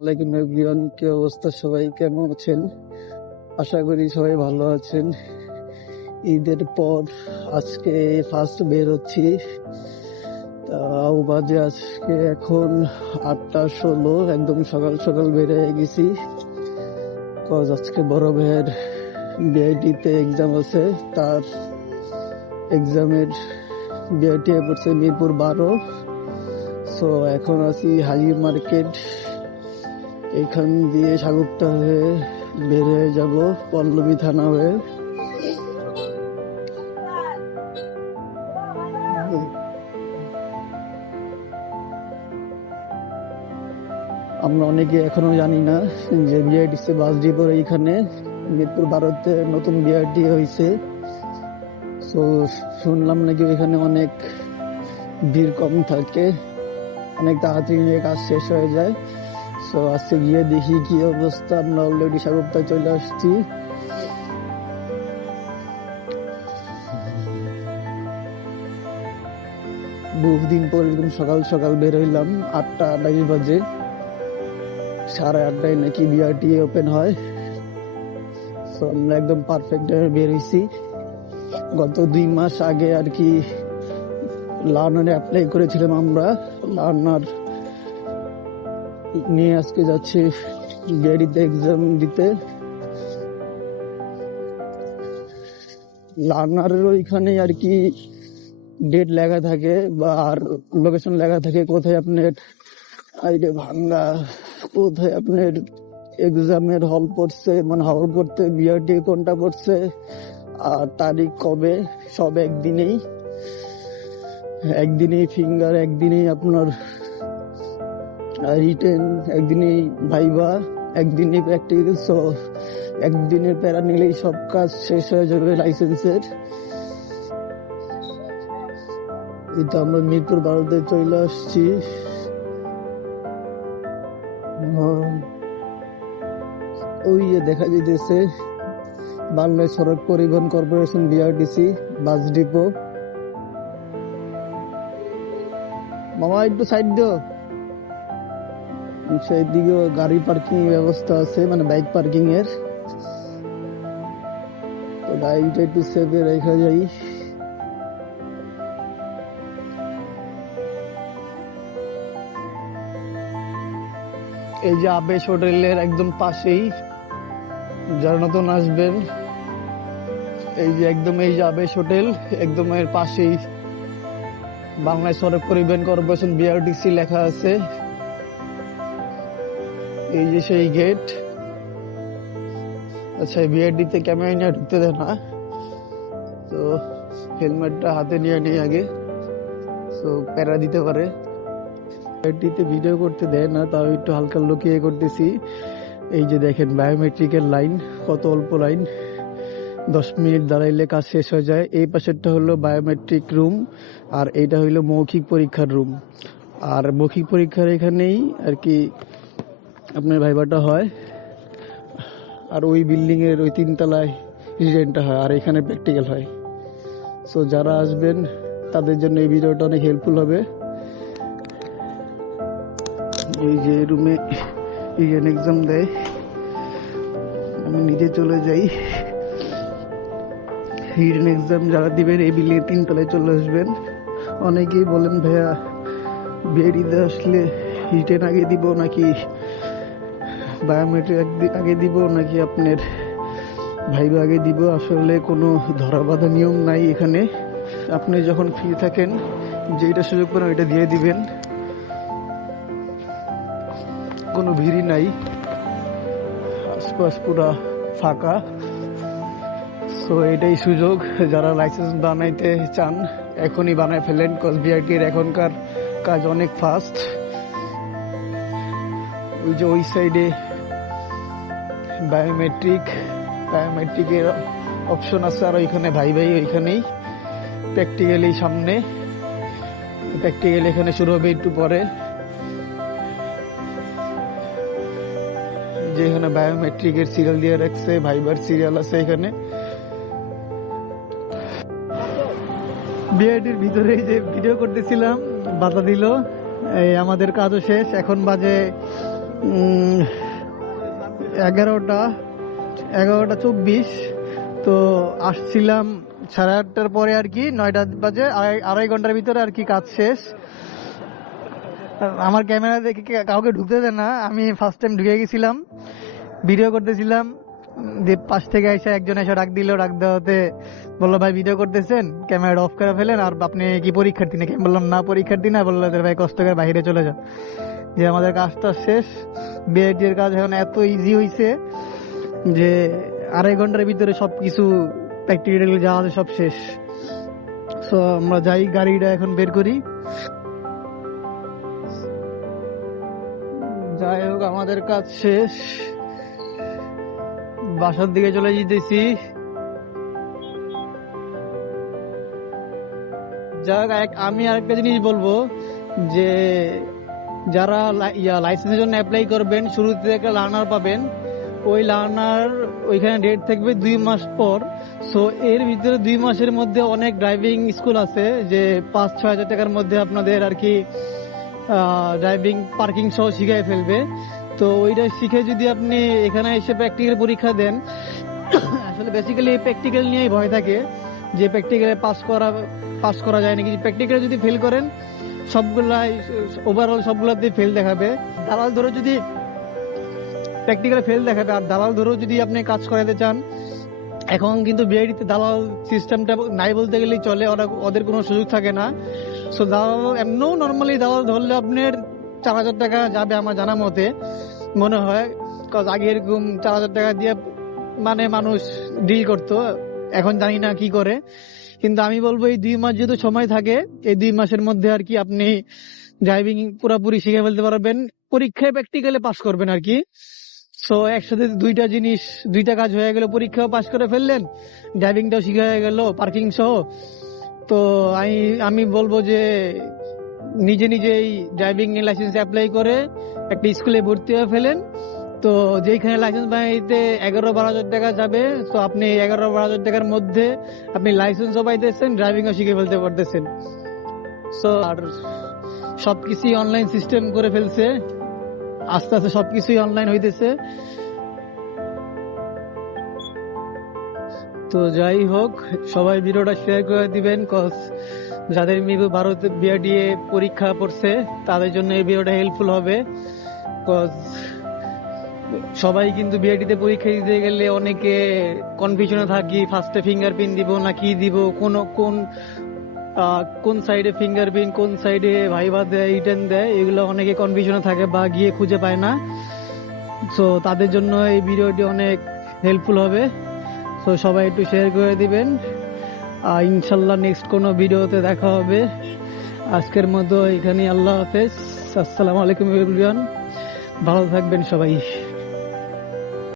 ওয়ালাইকুম এভরিওয়ান, কি অবস্থা? সবাই কেমন আছেন? আশা করি সবাই ভালো আছেন। ঈদের পর আজকে ফার্স্ট বের হচ্ছি। তাও বাজে আজকে এখন 8:16, একদম সকাল সকাল বের হয়ে গেছি। কজ আজকে বড় ভাইয়ের বিআইটিতে এক্সাম আছে, তার এক্সামের বিআইটি পড়ছে মিরপুর 12। সো এখন আছি হাজির মার্কেট, এখান দিয়ে সাগরটা হয়ে বের হয়ে যাব পল্লবী থানা হয়ে। আমরা অনেকে এখনো জানি না যে বিআরটিসি বাস ডিপোর এইখানে মিরপুর 12তে নতুন বিআরটি হয়েছে। সো শুনলাম নাকি ওইখানে অনেক ভিড় কম থাকে, অনেক তাড়াতাড়ি কাজ শেষ হয়ে যায়। সো আজকে গিয়ে দেখি কি অবস্থা। আমরা অলরেডি সাগরটায় চলে আসছি। বহুদিন পর একদম সকাল সকাল বের হইলাম, 8:28 বাজে। 8:30 নাকি বিআরটি ওপেন হয়। সো আমরা একদম পারফেক্ট বের হয়েছি। গত 2 মাস আগে আর কি লার্নারে অ্যাপ্লাই করেছিলাম আমরা। লার্নার নিয়ে আজকে যাচ্ছি বিআরটিতে এক্সাম দিতে। লার্নারের ওইখানে আর কি ডেট লেখা থাকে বা আর লোকেশন লেখা থাকে, কোথায় আপনার আইডে ভাঙ্গা, কোথায় আপনার এক্সামের হল পড়ছে, মানে হল পড়তে বিআরটি কোনটা পড়ছে আর তারিখ কবে, সব একদিনেই ফিঙ্গার, একদিনেই আপনার রিটেন, একদিনেই ভাইবা, একদিনেই প্র্যাকটিক্যাল। সো একদিনের প্যারা নিলেই সব কাজ শেষ হয়ে যাবে লাইসেন্সের। এটা আমরা মিরপুর 12তে চলে আসছি। ওই দেখা যাইতেছে বাংলাদেশ সড়ক পরিবহন কর্পোরেশন বিআরটিসি বাস ডিপো। মামা একটু সাইড দিও। সেই দিকেও গাড়ি পার্কিং এর ব্যবস্থা আছে, মানে বাইক পার্কিং এর। তো গাড়িটা একটু সেফে রেখা যাই। এই যে আবেশ হোটেলের একদম পাশেই, যারা নতুন আসবেন, এই যে আবেশ হোটেল একদম এর পাশেই বাংলাদেশ সড়ক পরিবহন কর্পোরেশন বিআরটিসি লেখা আছে। এই যে সেই গেট। আচ্ছা, বিআরটিতে ক্যামেরা নিয়ে ঢুকতে দেয় না, তো হেলমেটটা হাতে নিয়ে নেই আগে, তো প্যারা দিতে পারে। বিআরটিতে ভিডিও করতে দেয় না, তাও একটু হালকা লুকিয়ে করতেছি। এই যে দেখেন বায়োমেট্রিকের লাইন, কত অল্প লাইন, 10 মিনিট দাঁড়াইলে কাজ শেষ হয়ে যায়। এই পাশেরটা হলো বায়োমেট্রিক রুম, আর এইটা হইলো মৌখিক পরীক্ষার রুম। আর মৌখিক পরীক্ষার এখানেই আর কি আপনার ভাইবাটা হয়, আর ওই বিল্ডিং এর ওই 3 তলায় রিটেনটা হয়, আর এখানে প্র্যাকটিক্যাল হয়। সো যারা আসবেন তাদের জন্য এই ভিডিওটা অনেক হেল্পফুল হবে। এই যে রুমে রিটেন এক্সাম দেয়, আমি নিজে চলে যাই। রিটেন এক্সাম যারা দিবেন এই বিল্ডিং 3 তলায় চলে আসবেন। অনেকেই বলেন ভাইয়া বিআরটিতে আসলে রিটেন আগে দিব নাকি বায়োমেট্রিক আগে দিব নাকি আপনার ভাইবা আগে দিব। আসলে কোনো ধরা বাঁধা নিয়ম নাই এখানে। আপনি যখন ফ্রি থাকেন যেটা সুযোগ পান ওইটা দিয়ে দিবেন, কোনো ভিড়ই নাই, আশপাশ পুরা ফাঁকা। সো এটাই সুযোগ, যারা লাইসেন্স বানাইতে চান এখনই বানায় ফেলেন, কজ বিআরটির এখনকার কাজ অনেক ফাস্ট। ওই যে ওই সাইডে বায়োমেট্রিকের অপশন আছে, আর ওইখানে ভাই ওইখানেই প্র্যাকটিক্যালি সামনে। প্র্যাকটিক্যাল এখানে শুরু হবে একটু পরে। যে এখানে বায়োমেট্রিকের সিরিয়াল দিয়ে রাখছে, ভাইবার সিরিয়াল আছে এখানে। বিআরটির ভিতরে যে ভিডিও করতেছিলাম বাধা দিল। এই আমাদের কাজও শেষ, এখন বাজে 11:24। তো আসছিলাম 8:30টার পরে আর কি, 9টা বাজে, আড়াই ঘন্টার ভিতরে আর কি কাজ শেষ। আমার ক্যামেরা দেখে কাউকে ঢুকতে দেয় না, আমি ফার্স্ট টাইম ঢুকে গেছিলাম, ভিডিও করতেছিলাম। দিয়ে পাশ থেকে এসে একজন এসে ডাক দিল, ডাক দেওয়াতে বললো ভাই ভিডিও করতেছেন, ক্যামেরাটা অফ করে ফেলেন, আর আপনি কি পরীক্ষার্থী নাকি? আমি বললাম না পরীক্ষার্থী না। বললো ভাই কষ্ট করে বাইরে চলে যাও। যে আমাদের কাজটা শেষ, বিআইটি এর কাজ এখন এত ইজি হয়েছে যে আড়াই ঘন্টার ভিতরে সবকিছু প্র্যাকটিক্যাল যা আছে সব শেষ। তো আমরা যাই, গাড়িটা এখন বের করি। যাই হোক, আমাদের কাজ শেষ, বাসার দিকে চলে যেতেছি। আমি আরেকটা জিনিস বলবো, যে যারা লাইসেন্সের জন্য অ্যাপ্লাই করবেন, শুরুতে একটা লার্নার পাবেন। ওই লার্নার ওইখানে ডেট থাকবে 2 মাস পর। সো এর ভিতরে 2 মাসের মধ্যে অনেক ড্রাইভিং স্কুল আছে যে 5-6 হাজার টাকার মধ্যে আপনাদের আর কি ড্রাইভিং পার্কিং সহ শিখাই ফেলবে। তো ওইটা শিখে যদি আপনি এখানে এসে প্র্যাকটিক্যাল পরীক্ষা দেন, আসলে বেসিক্যালি প্র্যাকটিক্যাল নিয়েই ভয় থাকে যে প্র্যাকটিক্যালে পাস করা যায় নাকি। প্র্যাকটিক্যালে যদি ফেল করেন, সবগুলাই ওভারঅল সবগুলাতে ফেল দেখাবে। দালাল ধরে যদি প্র্যাকটিক্যালে ফেল দেখাবে, আর দালাল ধরেও যদি আপনি কাজ করাতে চান, এখন কিন্তু বিআইডিতে দালাল সিস্টেমটা নাই বলতে গেলেই চলে, ওদের কোনো সুযোগ থাকে না। সো দালাল এমনও নর্মালি দালাল ধরলে আপনার 4,000 টাকা যাবে আমার জানা মতে, মনে হয়। কজ আগে এরকম 4,000 টাকা দিয়ে মানে মানুষ ডিল করতো, এখন জানি না কি করে। কিন্তু আমি বলবো এই 2 মাস যেহেতু সময় থাকে, এই 2 মাসের মধ্যে আর কি আপনি ড্রাইভিং পুরোপুরি শিখে ফেলতে পারবেন, পরীক্ষায় প্র্যাকটিক্যালে পাস করবেন আর কি। সো একসাথে দুইটা কাজ হয়ে গেল, পরীক্ষাও পাস করে ফেললেন, ড্রাইভিংটাও শিখে হয়ে গেল পার্কিং সহ। তো আমি বলবো যে নিজে নিজেই ড্রাইভিং লাইসেন্স অ্যাপ্লাই করে একটা স্কুলে ভর্তি হয়ে ফেলেন। তো যেখানে লাইসেন্স বানাইতে 11-12 হাজার টাকা যাবে, তো আপনি 11-12 হাজার টাকার মধ্যে আপনি লাইসেন্সও পাইতেছেন, ড্রাইভিংও শিখে ফেলতে পারতেছেন। সো আর সবকিছুই অনলাইন সিস্টেম করে ফেলছে, আস্তে আস্তে সবকিছুই অনলাইন হইতেছে। তো যাই হোক, সবাই ভিডিওটা শেয়ার করে দিবেন, কজ যাদের মেবি ভারতে বিআইডি পরীক্ষা পড়ছে তাদের জন্য এই ভিডিওটা হেল্পফুল হবে। কজ সবাই কিন্তু বিআইডিতে পরীক্ষা দিতে গেলে অনেকে কনফিউশনে থাকি, ফার্স্টে ফিঙ্গারপ্রিন্ট দিব না কি দিব, কোন সাইডে ফিঙ্গারপ্রিন্ট, কোন সাইডে ভাইবা দেয়, রিটার্ন দেয়, এগুলো অনেকে কনফিউশনে থাকে বা গিয়ে খুঁজে পায় না। সো তাদের জন্য এই ভিডিওটি অনেক হেল্পফুল হবে। তো সবাই একটু শেয়ার করে দিবেন। ইনশাল্লাহ নেক্সট কোনো ভিডিওতে দেখা হবে। আজকের মতো এখানে, আল্লাহ হাফেজ, আসসালামু আলাইকুম এভরিওয়ান, ভালো থাকবেন সবাই।